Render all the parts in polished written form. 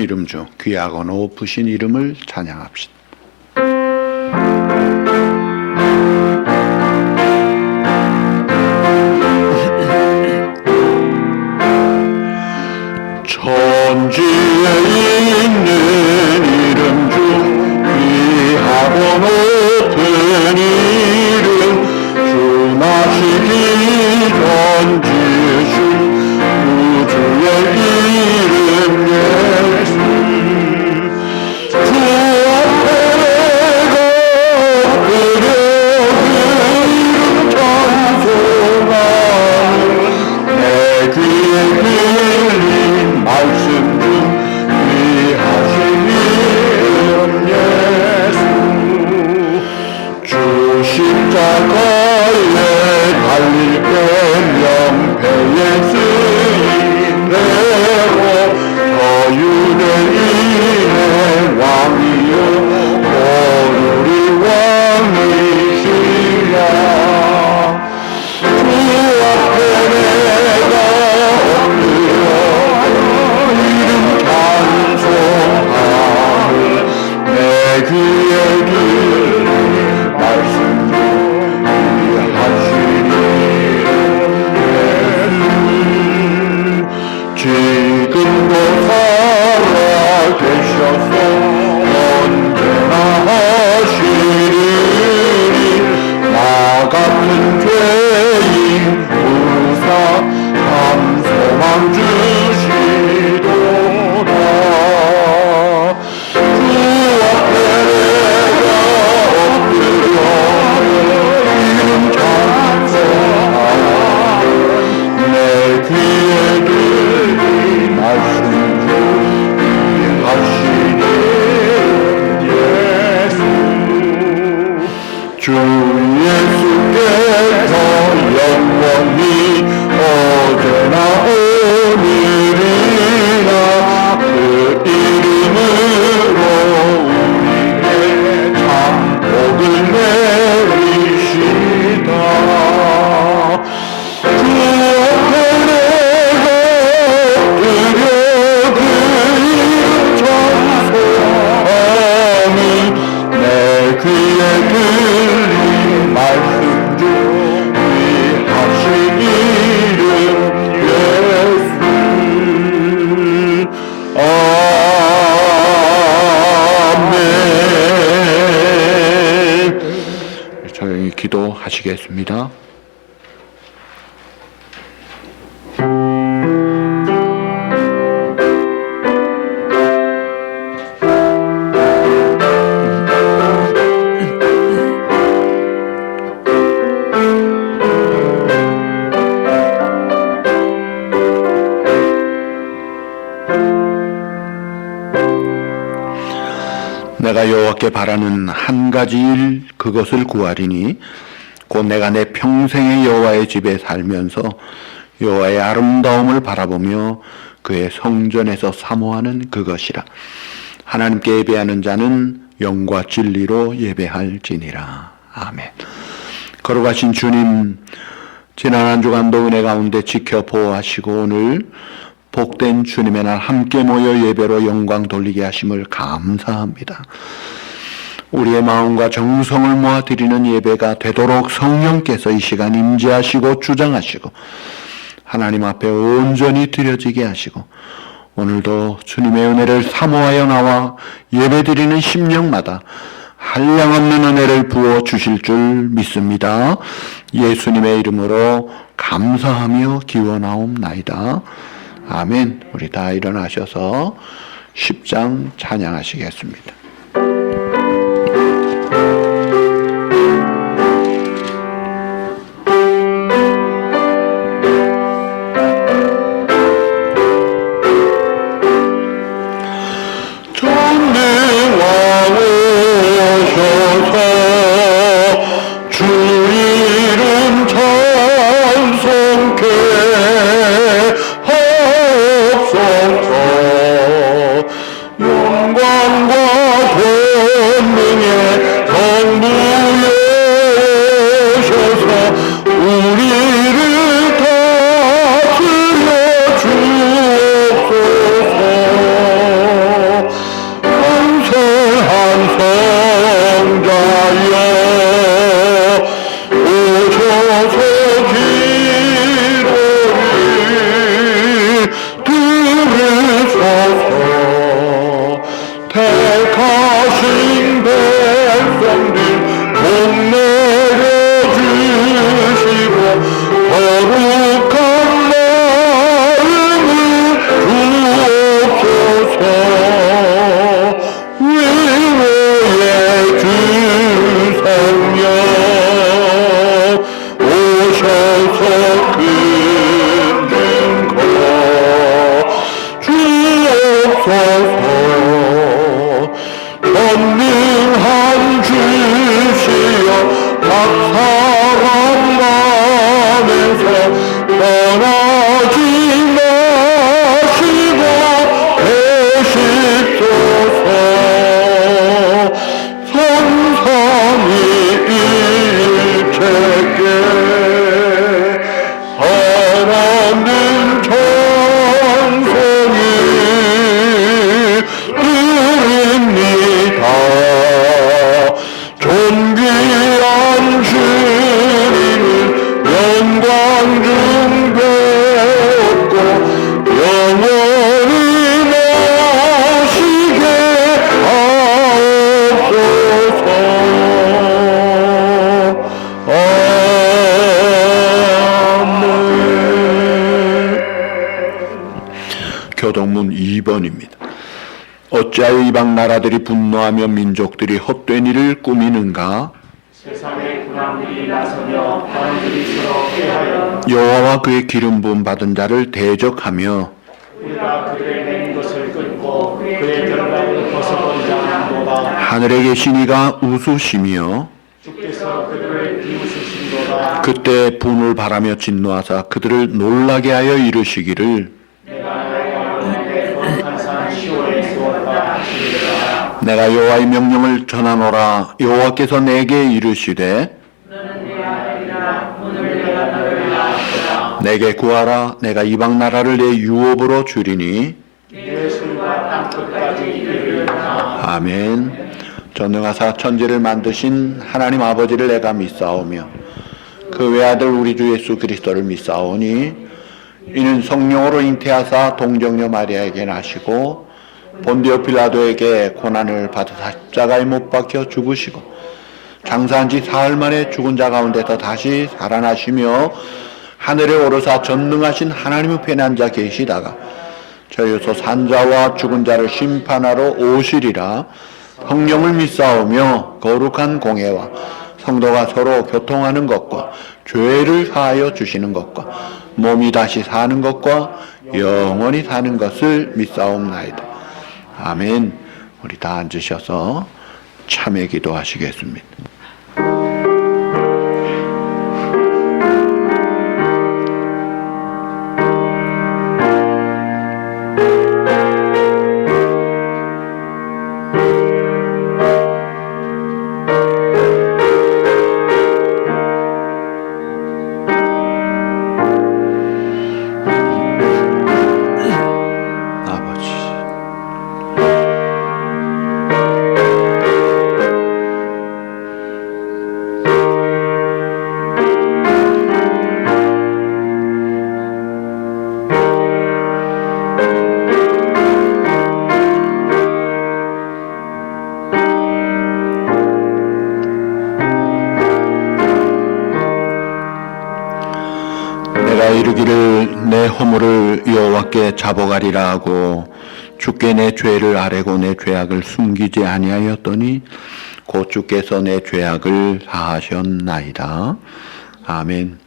이름 중 귀하고 높으신 이름을 찬양합시다. 천지에 있는 이름 중 귀하고 높은 이름, 주 나시기 전 지으신 우주의 이름 예수. 주 앞에 내가 드려 그 이름 찬송하는 내 귀에 들린 말씀 중 귀하신 이름 예수. 주 십자가에 달릴 때 명패에 쓰인 대로 저 유대인의 왕이요 오늘이 왕이시라. 주 앞에 내가 엎드려 이름 찬송하는 내 귀에 들린 말씀 중 귀하신 이름 예수. 지금도 살아 계셔서 언제나 하시리니 나 같은 죄인 무사 참 소망 주시도다. 주 앞에 내가 엎드려 이름 찬송하는 내 귀에 들린 말씀 중 귀하신 이름 예수. 주 예수께서 영원히 어제나 오늘이나 그 이름으로 우리에게 참 복을 내리시다. 주 앞에 내가 엎드려 그 이름 찬송하는 내 귀에 들린 말씀 중 귀하신 이름 예수. 아멘. 조용히 기도하시겠습니다. 내가 여호와께 바라는 한 가지 일, 그것을 구하리니 곧 내가 내 평생의 여호와의 집에 살면서 여호와의 아름다움을 바라보며 그의 성전에서 사모하는 그것이라. 하나님께 예배하는 자는 영과 진리로 예배할지니라. 아멘. 걸어가신 주님, 지난 한 주간도 은혜 가운데 지켜 보호하시고 오늘 복된 주님의 날 함께 모여 예배로 영광 돌리게 하심을 감사합니다. 우리의 마음과 정성을 모아 드리는 예배가 되도록 성령께서 이 시간 임재하시고 주장하시고 하나님 앞에 온전히 드려지게 하시고 오늘도 주님의 은혜를 사모하여 나와 예배 드리는 심령마다 한량없는 은혜를 부어 주실 줄 믿습니다. 예수님의 이름으로 감사하며 기원하옵나이다. 아멘. 우리 다 일어나셔서 10장 찬양하시겠습니다. 영광과 교동문 2번입니다. 어찌하여 이방 나라들이 분노하며 민족들이 헛된 일을 꾸미는가? 세상의 군왕들이 나서며 바람들이 서로 꾀하여 여호와와 그의 기름 부음 받은 자를 대적하며 우리가 그들의 맹 것을 끊고 그의 결박을 벗어버리자. 하늘에 계신 이가 웃으시며 주께서 그들을 비웃으신도다. 그때 분을 바라며 진노하사 그들을 놀라게 하여 이르시기를 내 거룩한 산 시온에 있었다 하시리라. 내가 여호와의 명령을 전하노라. 여호와께서 내게 이르시되 내게 구하라. 내가 이방 나라를 내 유업으로 주리니. 내 손과 땅 끝까지 이르리라. 아멘. 전능하사 천지를 만드신 하나님 아버지를 내가 믿사오며 그 외아들 우리 주 예수 그리스도를 믿사오니 이는 성령으로 잉태하사 동정녀 마리아에게 나시고 본디오 빌라도에게 고난을 받으사 십자가에 못 박혀 죽으시고 장사한 지 사흘 만에 죽은 자 가운데서 다시 살아나시며 하늘에 오르사 전능하신 하나님의 편에 앉아 계시다가 저희서 산자와 죽은 자를 심판하러 오시리라. 성령을 믿사오며 거룩한 공회와 성도가 서로 교통하는 것과 죄를 사하여 주시는 것과 몸이 다시 사는 것과 영원히 사는 것을 믿사옵나이다. 아멘. 우리 다 앉으셔서 참회 기도하시겠습니다. 내가 이르기를 내 허물을 여호와께 자복하리라 하고 주께 내 죄를 아뢰고 내 죄악을 숨기지 아니하였더니 곧 주께서 내 죄악을 사하셨나이다. 아멘.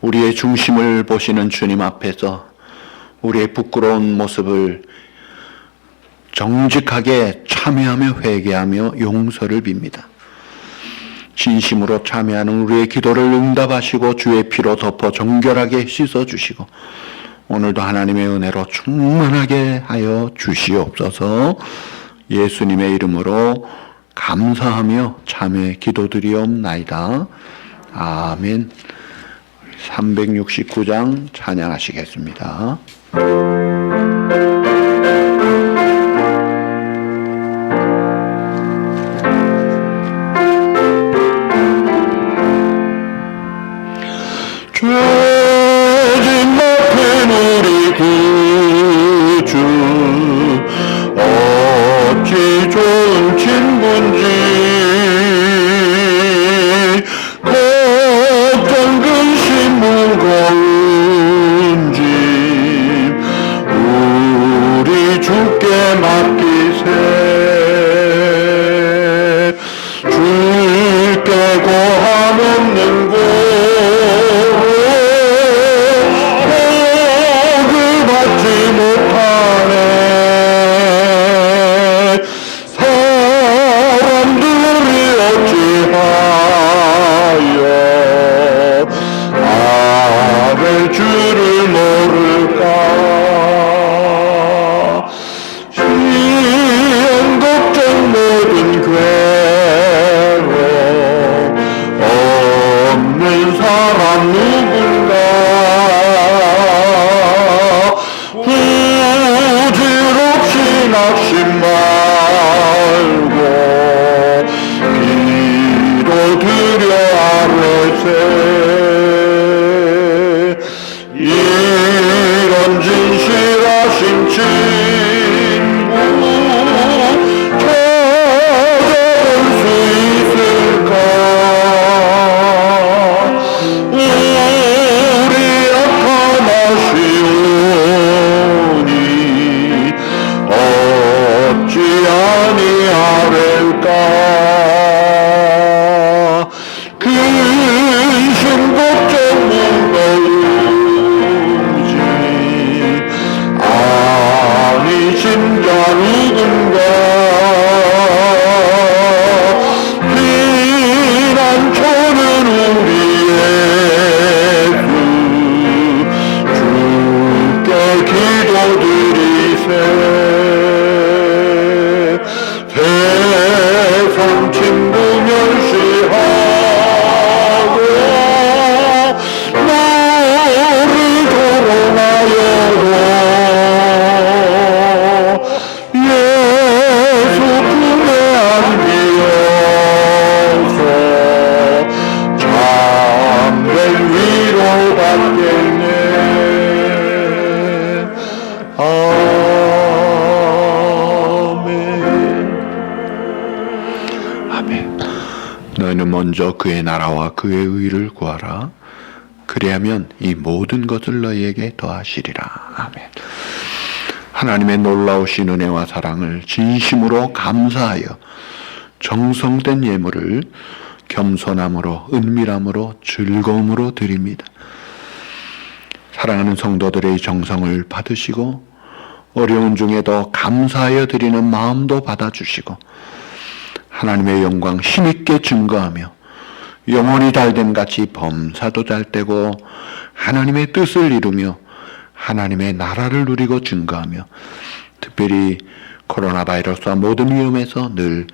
우리의 중심을 보시는 주님 앞에서 우리의 부끄러운 모습을 정직하게 참회하며 회개하며 용서를 빕니다. 진심으로 참여하는 우리의 기도를 응답하시고 주의 피로 덮어 정결하게 씻어주시고 오늘도 하나님의 은혜로 충만하게 하여 주시옵소서. 예수님의 이름으로 감사하며 참회 기도드리옵나이다. 아멘. 369장 찬양하시겠습니다. 죄진 높은 우리 구주 어찌 좋은 친구인지 걱정 근심 무거운 짐 우리 주께 맡기세. 주께 고함 없는 곳 우리 악한 하시오니 너희는 먼저 그의 나라와 그의 의를 구하라. 그리하면 이 모든 것을 너희에게 더하시리라. 아멘. 하나님의 놀라우신 은혜와 사랑을 진심으로 감사하여 정성된 예물을 겸손함으로, 은밀함으로, 즐거움으로 드립니다. 사랑하는 성도들의 정성을 받으시고 어려운 중에도 감사하여 드리는 마음도 받아주시고 하나님의 영광 힘있게 증거하며 영혼이 잘됨 같이 범사도 잘되고 하나님의 뜻을 이루며 하나님의 나라를 누리고 증거하며 특별히 코로나 바이러스와 모든 위험에서 늘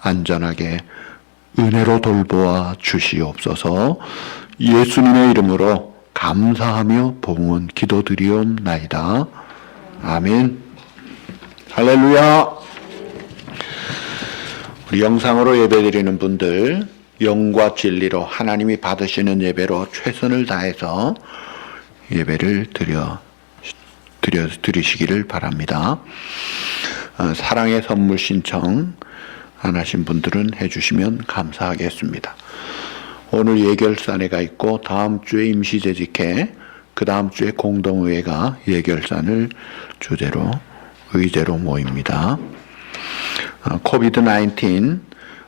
안전하게 은혜로 돌보아 주시옵소서. 예수님의 이름으로 감사하며 봉헌 기도드리옵나이다. 아멘. 할렐루야. 우리 영상으로 예배드리는 분들 영과 진리로 하나님이 받으시는 예배로 최선을 다해서 예배를 드리시기를 바랍니다. 사랑의 선물 신청 안 하신 분들은 해주시면 감사하겠습니다. 오늘 예결산회가 있고 다음 주에 임시재직회, 그 다음 주에 공동의회가 예결산을 주제로 의제로 모입니다. 코비드-19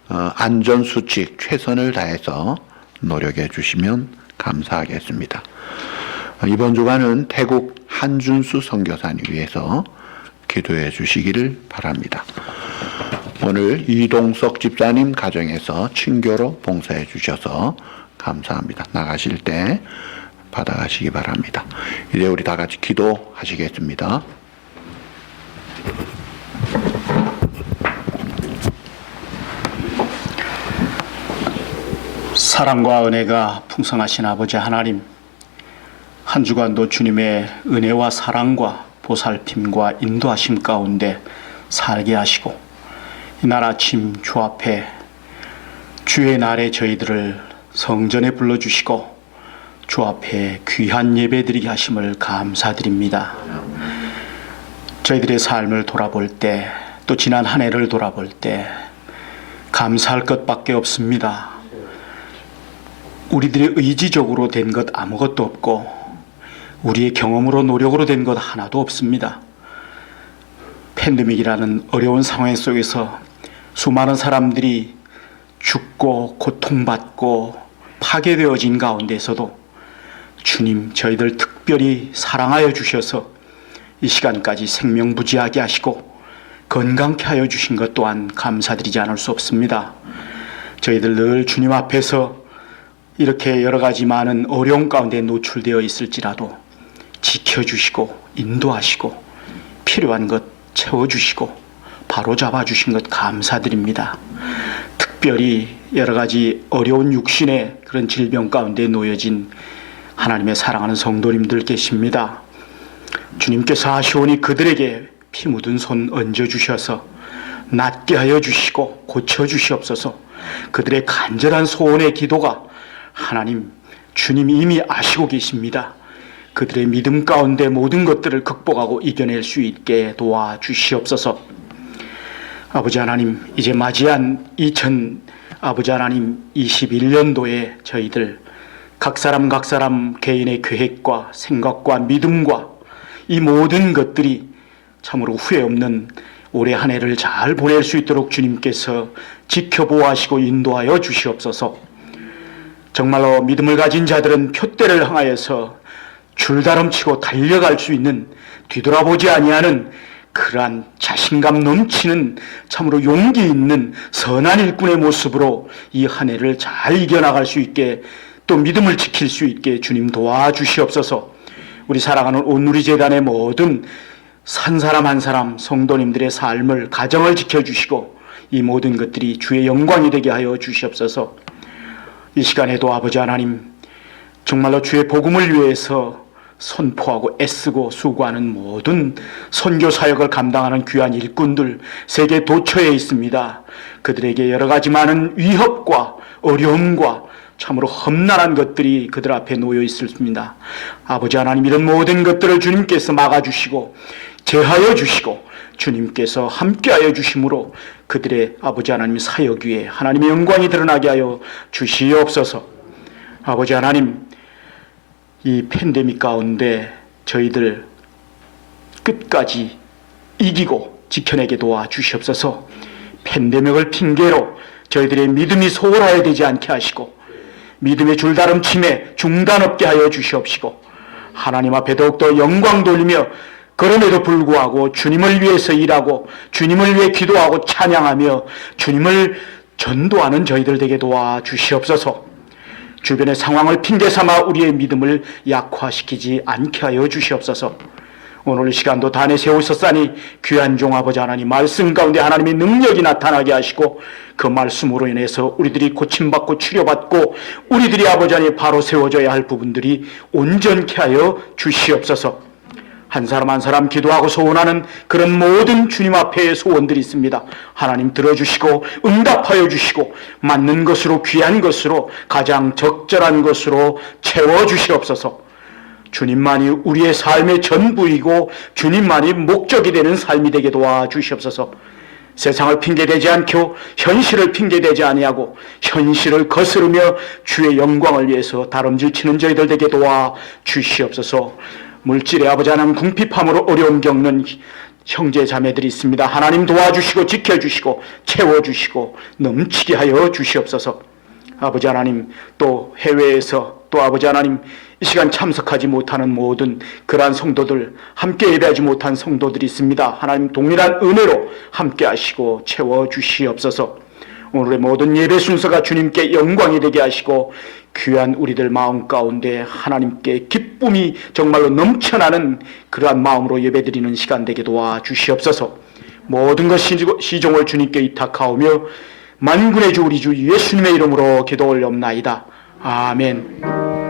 안전수칙 최선을 다해서 노력해 주시면 감사하겠습니다. 이번 주간은 태국 한준수 선교사님 위해서 기도해 주시기를 바랍니다. 오늘 이동석 집사님 가정에서 친교로 봉사해 주셔서 감사합니다. 나가실 때 받아가시기 바랍니다. 이제 우리 다 같이 기도하시겠습니다. 사랑과 은혜가 풍성하신 아버지 하나님, 한 주간도 주님의 은혜와 사랑과 보살핌과 인도하심 가운데 살게 하시고 이날 아침 주 앞에 주의 날에 저희들을 성전에 불러주시고 주 앞에 귀한 예배드리게 하심을 감사드립니다. 저희들의 삶을 돌아볼 때, 또 지난 한 해를 돌아볼 때 감사할 것밖에 없습니다. 우리들의 의지적으로 된 것 아무것도 없고 우리의 경험으로 노력으로 된 것 하나도 없습니다. 팬데믹이라는 어려운 상황 속에서 수많은 사람들이 죽고 고통받고 파괴되어진 가운데서도 주님 저희들 특별히 사랑하여 주셔서 이 시간까지 생명부지하게 하시고 건강케 하여 주신 것 또한 감사드리지 않을 수 없습니다. 저희들 늘 주님 앞에서 이렇게 여러 가지 많은 어려움 가운데 노출되어 있을지라도 지켜주시고 인도하시고 필요한 것 채워주시고 바로잡아 주신 것 감사드립니다. 특별히 여러 가지 어려운 육신의 그런 질병 가운데 놓여진 하나님의 사랑하는 성도님들 계십니다. 주님께서 하시오니 그들에게 피 묻은 손 얹어주셔서 낫게 하여 주시고 고쳐주시옵소서. 그들의 간절한 소원의 기도가 하나님, 주님이 이미 아시고 계십니다. 그들의 믿음 가운데 모든 것들을 극복하고 이겨낼 수 있게 도와주시옵소서. 아버지 하나님, 이제 맞이한 2021년도에 저희들 각 사람 개인의 계획과 생각과 믿음과 이 모든 것들이 참으로 후회 없는 올해 한 해를 잘 보낼 수 있도록 주님께서 지켜보아하시고 인도하여 주시옵소서. 정말로 믿음을 가진 자들은 표대를 향하여서 줄다름치고 달려갈 수 있는, 뒤돌아보지 아니하는 그러한 자신감 넘치는 참으로 용기 있는 선한 일꾼의 모습으로 이 한 해를 잘 이겨나갈 수 있게, 또 믿음을 지킬 수 있게 주님 도와주시옵소서. 우리 사랑하는 온누리재단의 모든 한 사람 한 사람 성도님들의 삶을, 가정을 지켜주시고 이 모든 것들이 주의 영광이 되게 하여 주시옵소서. 이 시간에도 아버지 하나님, 정말로 주의 복음을 위해서 선포하고 애쓰고 수고하는 모든 선교 사역을 감당하는 귀한 일꾼들 세계 도처에 있습니다. 그들에게 여러 가지 많은 위협과 어려움과 참으로 험난한 것들이 그들 앞에 놓여 있습니다. 아버지 하나님, 이런 모든 것들을 주님께서 막아주시고 제하여 주시고 주님께서 함께하여 주심으로 그들의 아버지 하나님 사역 위에 하나님의 영광이 드러나게 하여 주시옵소서. 아버지 하나님, 이 팬데믹 가운데 저희들 끝까지 이기고 지켜내게 도와주시옵소서. 팬데믹을 핑계로 저희들의 믿음이 소홀하여 되지 않게 하시고 믿음의 줄다름침에 중단 없게 하여 주시옵시고 하나님 앞에 더욱더 영광 돌리며 그럼에도 불구하고 주님을 위해서 일하고 주님을 위해 기도하고 찬양하며 주님을 전도하는 저희들 되게 도와주시옵소서. 주변의 상황을 핑계 삼아 우리의 믿음을 약화시키지 않게 하여 주시옵소서. 오늘 이 시간도 단에 세우셨사니 귀한 종 아버지 하나님, 말씀 가운데 하나님의 능력이 나타나게 하시고 그 말씀으로 인해서 우리들이 고침받고 치료받고 우리들이 아버지 하나님 바로 세워져야 할 부분들이 온전케 하여 주시옵소서. 한 사람 한 사람 기도하고 소원하는 그런 모든 주님 앞에 소원들이 있습니다. 하나님 들어주시고 응답하여 주시고 맞는 것으로 귀한 것으로 가장 적절한 것으로 채워주시옵소서. 주님만이 우리의 삶의 전부이고 주님만이 목적이 되는 삶이 되게 도와주시옵소서. 세상을 핑계대지 않고 현실을 핑계대지 아니하고 현실을 거스르며 주의 영광을 위해서 다름질치는 저희들 되게 도와주시옵소서. 물질의 아버지 하나님 궁핍함으로 어려움 겪는 형제 자매들이 있습니다. 하나님 도와주시고 지켜주시고 채워주시고 넘치게 하여 주시옵소서. 아버지 하나님, 또 해외에서 또 아버지 하나님 이 시간 참석하지 못하는 모든 그러한 성도들, 함께 예배하지 못한 성도들이 있습니다. 하나님 동일한 은혜로 함께 하시고 채워주시옵소서. 오늘의 모든 예배 순서가 주님께 영광이 되게 하시고 귀한 우리들 마음 가운데 하나님께 기쁨이 정말로 넘쳐나는 그러한 마음으로 예배드리는 시간 되게 도와주시옵소서. 모든 것 시종을 주님께 위탁하오며 만군의 주 우리 주 예수님의 이름으로 기도 올려옵나이다. 아멘.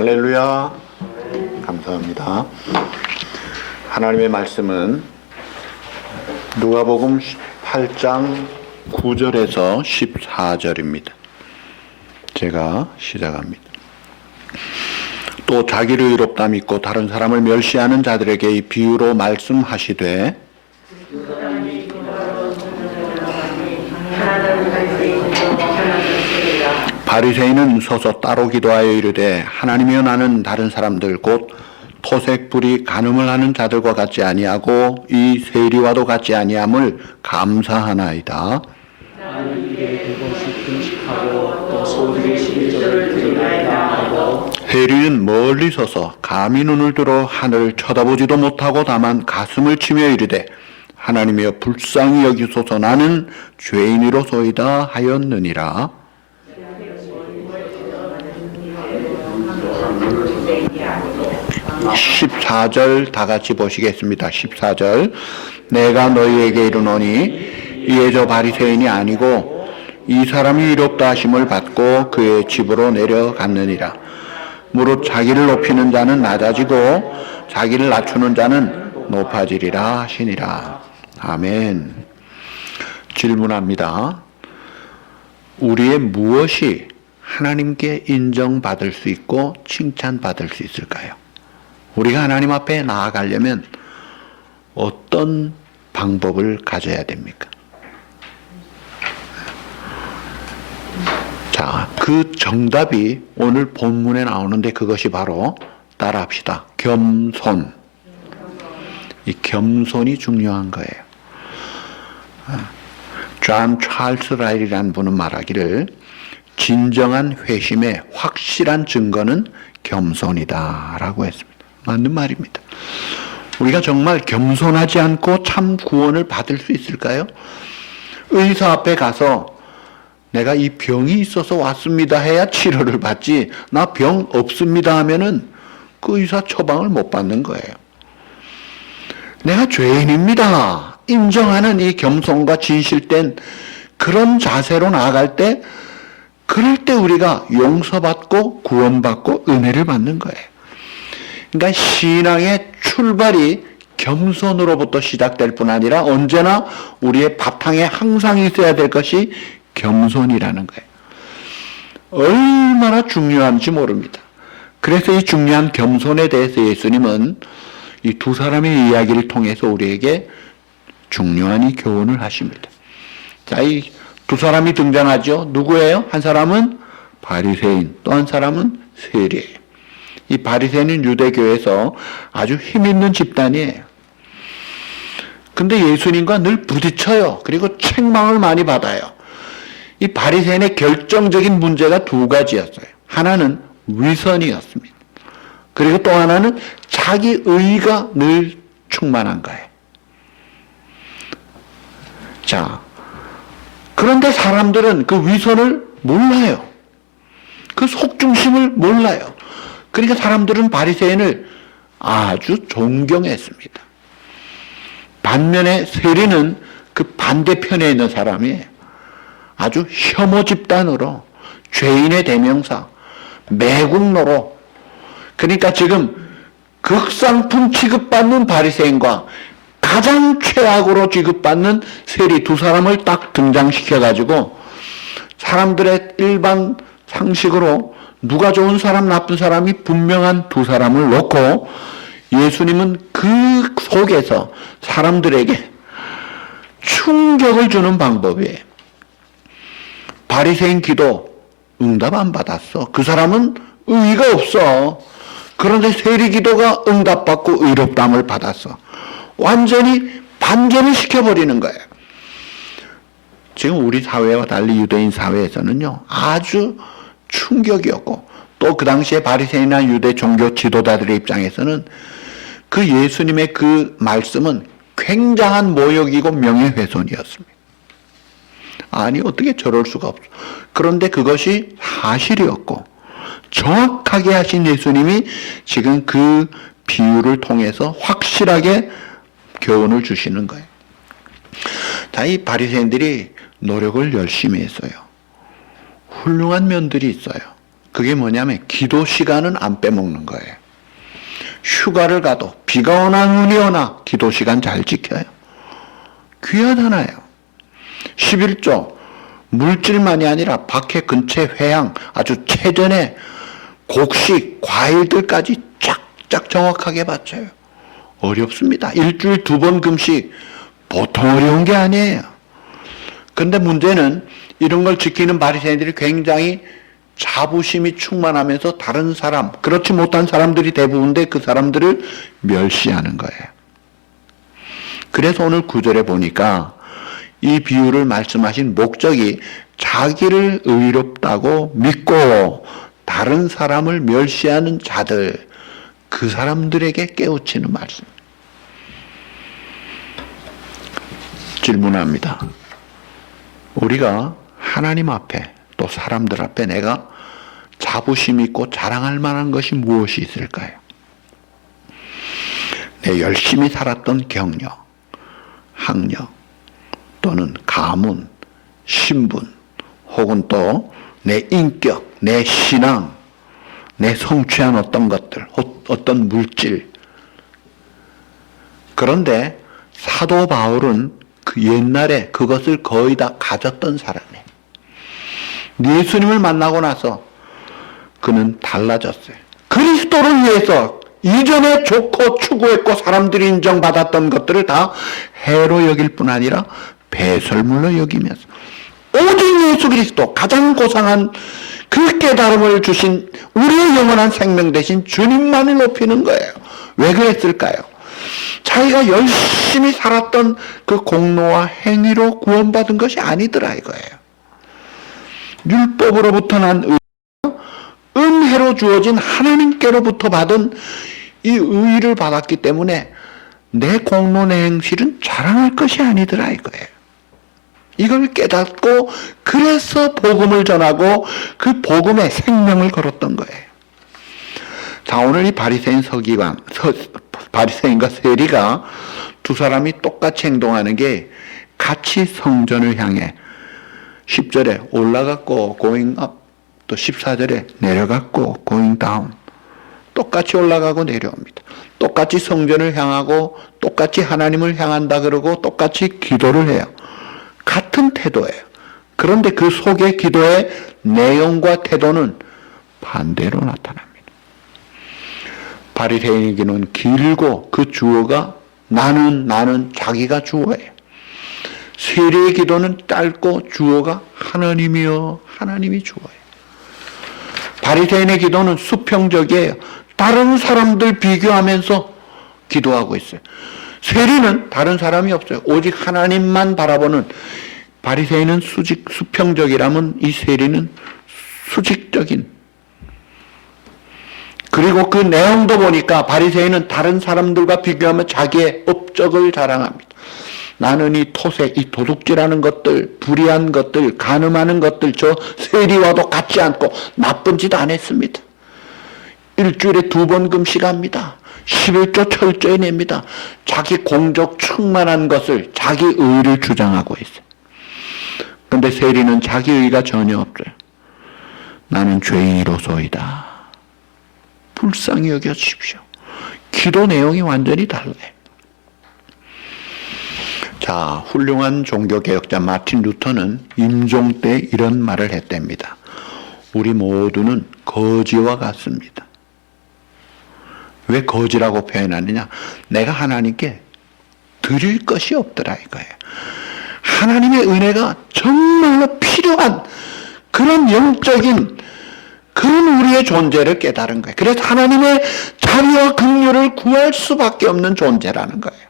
할렐루야. 감사합니다. 하나님의 말씀은 누가복음 8장 9절에서 14절입니다. 제가 시작합니다. 또 자기를 의롭다 믿고 다른 사람을 멸시하는 자들에게 이 비유로 말씀하시되 바리새인은 서서 따로 기도하여 이르되 하나님이여 나는 다른 사람들 곧 토색불이 간음을 하는 자들과 같지 아니하고 이 세리와도 같지 아니함을 감사하나이다. 세리는 멀리 서서 감히 눈을 들어 하늘을 쳐다보지도 못하고 다만 가슴을 치며 이르되 하나님이여 불쌍히 여기소서 나는 죄인이로소이다 하였느니라. 14절 다 같이 보시겠습니다. 14절 내가 너희에게 이르노니 이에 저 바리새인이 아니고 이 사람이 의롭다 하심을 받고 그의 집으로 내려갔느니라. 무릇 자기를 높이는 자는 낮아지고 자기를 낮추는 자는 높아지리라 하시니라. 아멘. 질문합니다. 우리의 무엇이 하나님께 인정받을 수 있고 칭찬받을 수 있을까요? 우리가 하나님 앞에 나아가려면 어떤 방법을 가져야 됩니까? 자, 그 정답이 오늘 본문에 나오는데 그것이 바로 따라합시다. 겸손. 이 겸손이 중요한 거예요. 존 찰스 라일이라는 분은 말하기를 진정한 회심의 확실한 증거는 겸손이다 라고 했습니다. 맞는 말입니다. 우리가 정말 겸손하지 않고 참 구원을 받을 수 있을까요? 의사 앞에 가서 내가 이 병이 있어서 왔습니다 해야 치료를 받지 나 병 없습니다 하면은 그 의사 처방을 못 받는 거예요. 내가 죄인입니다 인정하는 이 겸손과 진실된 그런 자세로 나아갈 때 그럴 때 우리가 용서받고 구원받고 은혜를 받는 거예요. 그러니까 신앙의 출발이 겸손으로부터 시작될 뿐 아니라 언제나 우리의 바탕에 항상 있어야 될 것이 겸손이라는 거예요. 얼마나 중요한지 모릅니다. 그래서 이 중요한 겸손에 대해서 예수님은 이 두 사람의 이야기를 통해서 우리에게 중요한 이 교훈을 하십니다. 자, 이 두 사람이 등장하죠. 누구예요? 한 사람은 바리새인, 또 한 사람은 세리예요. 이 바리새인은 유대교에서 아주 힘있는 집단이에요. 근데 예수님과 늘 부딪혀요. 그리고 책망을 많이 받아요. 이 바리새인의 결정적인 문제가 두 가지였어요. 하나는 위선이었습니다. 그리고 또 하나는 자기 의가 늘 충만한 거예요. 자, 그런데 사람들은 그 위선을 몰라요. 그 속중심을 몰라요. 그러니까 사람들은 바리새인을 아주 존경했습니다. 반면에 세리는 그 반대편에 있는 사람이에요. 아주 혐오 집단으로 죄인의 대명사, 매국노로 그러니까 지금 극상품 취급받는 바리새인과 가장 최악으로 취급받는 세리 두 사람을 딱 등장시켜가지고 사람들의 일반 상식으로 누가 좋은 사람 나쁜 사람이 분명한 두 사람을 놓고 예수님은 그 속에서 사람들에게 충격을 주는 방법이에요. 바리새인 기도 응답 안 받았어. 그 사람은 의의가 없어. 그런데 세리 기도가 응답받고 의롭다함을 받았어. 완전히 반전을 시켜버리는 거예요. 지금 우리 사회와 달리 유대인 사회에서는요 아주 충격이었고 또 그 당시에 바리새인이나 유대 종교 지도자들의 입장에서는 그 예수님의 그 말씀은 굉장한 모욕이고 명예훼손이었습니다. 아니 어떻게 저럴 수가 없어. 그런데 그것이 사실이었고 정확하게 하신 예수님이 지금 그 비유를 통해서 확실하게 교훈을 주시는 거예요. 자, 이 바리새인들이 노력을 열심히 했어요. 훌륭한 면들이 있어요. 그게 뭐냐면 기도 시간은 안 빼먹는 거예요. 휴가를 가도 비가 오나 눈이 오나 기도 시간 잘 지켜요. 귀하잖아요. 11조 물질만이 아니라 밖에 근처 회양 아주 최전의 곡식 과일들까지 쫙쫙 정확하게 바쳐요. 어렵습니다. 일주일 2번 금식 보통 어려운 게 아니에요. 그런데 문제는 이런 걸 지키는 바리새인들이 굉장히 자부심이 충만하면서 다른 사람, 그렇지 못한 사람들이 대부분인데 그 사람들을 멸시하는 거예요. 그래서 오늘 9절에 보니까 이 비유를 말씀하신 목적이 자기를 의롭다고 믿고 다른 사람을 멸시하는 자들, 그 사람들에게 깨우치는 말씀. 질문합니다. 우리가 하나님 앞에 또 사람들 앞에 내가 자부심 있고 자랑할 만한 것이 무엇이 있을까요? 내 열심히 살았던 경력, 학력, 또는 가문, 신분, 혹은 또 내 인격, 내 신앙, 내 성취한 어떤 것들, 어떤 물질. 그런데 사도 바울은 그 옛날에 그것을 거의 다 가졌던 사람이에요. 예수님을 만나고 나서 그는 달라졌어요. 그리스도를 위해서 이전에 좋고 추구했고 사람들이 인정받았던 것들을 다 해로 여길 뿐 아니라 배설물로 여기면서 오직 예수 그리스도 가장 고상한 그 깨달음을 주신 우리의 영원한 생명 대신 주님만을 높이는 거예요. 왜 그랬을까요? 자기가 열심히 살았던 그 공로와 행위로 구원받은 것이 아니더라 이거예요. 율법으로부터 난 은혜로 주어진 하나님께로부터 받은 이 의를 받았기 때문에 내 공로 내 행실은 자랑할 것이 아니더라 이거예요. 이걸 깨닫고 그래서 복음을 전하고 그 복음에 생명을 걸었던 거예요. 자, 오늘 이 바리새인과 세리가 두 사람이 똑같이 행동하는 게 같이 성전을 향해 10절에 올라갔고 going up, 또 14절에 내려갔고 going down. 똑같이 올라가고 내려옵니다. 똑같이 성전을 향하고 똑같이 하나님을 향한다 그러고 똑같이 기도를 해요. 같은 태도예요. 그런데 그 속의 기도의 내용과 태도는 반대로 나타납니다. 바리새인의 기도는 길고 그 주어가 나는 자기가 주어예요. 세리의 기도는 짧고 주어가 하나님이요 하나님이 주어예요. 바리새인의 기도는 수평적이에요. 다른 사람들 비교하면서 기도하고 있어요. 세리는 다른 사람이 없어요. 오직 하나님만 바라보는. 바리새인은 수평적이라면 이 세리는 수직적인. 그리고 그 내용도 보니까 바리새인은 다른 사람들과 비교하면 자기의 업적을 자랑합니다. 나는 이 토색, 이 도둑질하는 것들, 불의한 것들, 간음하는 것들 저 세리와도 같지 않고 나쁜 짓 안 했습니다. 일주일에 2번 금식합니다. 11조 철저히 냅니다. 자기 공적 충만한 것을 자기 의를 주장하고 있어요. 그런데 세리는 자기 의가 전혀 없어요. 나는 죄인이로소이다. 불쌍히 여겨주십시오. 기도 내용이 완전히 달라요. 자, 훌륭한 종교개혁자 마틴 루터는 임종 때 이런 말을 했답니다. 우리 모두는 거지와 같습니다. 왜 거지라고 표현하느냐? 내가 하나님께 드릴 것이 없더라 이거예요. 하나님의 은혜가 정말로 필요한 그런 영적인 그런 우리의 존재를 깨달은 거예요. 그래서 하나님의 자비와 긍휼을 구할 수밖에 없는 존재라는 거예요.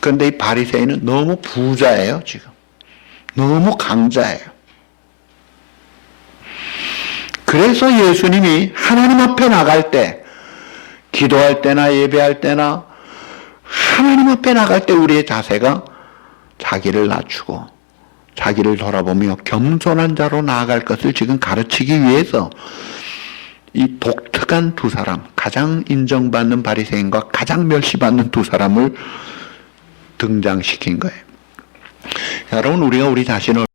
그런데 이 바리새인은 너무 부자예요, 지금. 너무 강자예요. 그래서 예수님이 하나님 앞에 나갈 때, 기도할 때나 예배할 때나 하나님 앞에 나갈 때 우리의 자세가 자기를 낮추고 자기를 돌아보며 겸손한 자로 나아갈 것을 지금 가르치기 위해서 이 독특한 두 사람, 가장 인정받는 바리새인과 가장 멸시받는 두 사람을 등장시킨 거예요. 여러분, 우리가 우리 자신을